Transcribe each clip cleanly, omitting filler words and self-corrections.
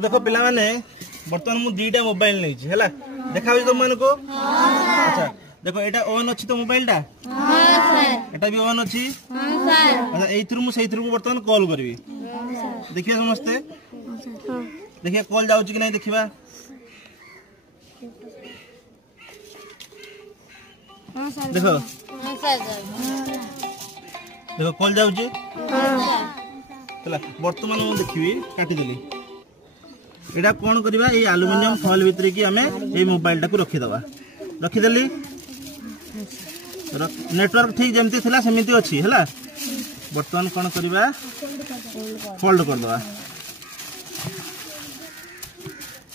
तो देखो पिला माने बर्तमान मु दीटा मोबाइल नहीं है देखा तुम मान को अच्छा देखो एटा ऑन अच्छी तो मोबाइल टा एटा भी ऑन अच्छी अच्छा एथरु मु सेथरु को बर्तमान कॉल करबी देखिए समस्ते देखिए कॉल जाउची कि नहीं देखिबा देखो देखो कॉल जाउची चला बर्तमान मु देखिबी काटी देली एटा कोन करबा ए एल्युमिनियम फॉइल भीतर की हमें ए मोबाइल टा को रखी दबा रखी देली नेटवर्क ठीक जमती थिला सेमिति अछि हला बर्तमान कोन करबा फोल्ड कर दबा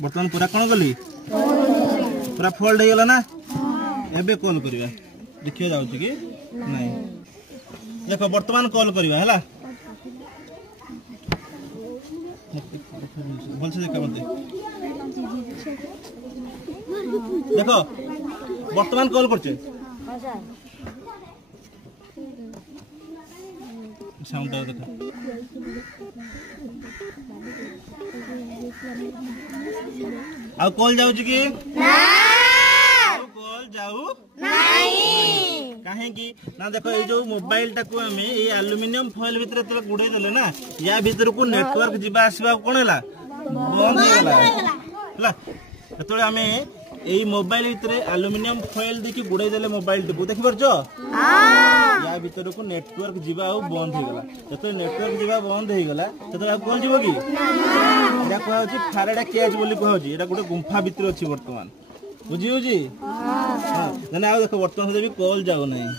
बर्तमान पूरा कोन गली पूरा फोल्ड हो गला ना एबे कॉल करबा देखियो जाउ कि नहीं देखो बर्तमान कॉल करबा हला बोल से देखा मते देखो वर्तमान कॉल करछे हां सर साउंड देखो आ कॉल जाउ कि ना कॉल जाउ नहीं काहे कि ना देखो ए जो मोबाइल टा को हमें ए एल्युमिनियम फॉइल भीतर तले गुडे देले ना या भीतर को नेटवर्क जिबा आसीबा कोन हला बंद हो गला हला ततले हमें ए मोबाइल भीतर एल्युमिनियम फॉइल देखि गुडे देले मोबाइल को देखि परछो हां या भीतर को नेटवर्क जिबा बंद हो गला ततले नेटवर्क जिबा बंद हो गला ततले आ कोन जिवो कि एटा को होची फारेडा केज बोली को होची एटा गुडे गुंफा भीतर अछि वर्तमान बुझियो जी हां ना देखो वर्तमान से भी कॉल जाओ नहीं।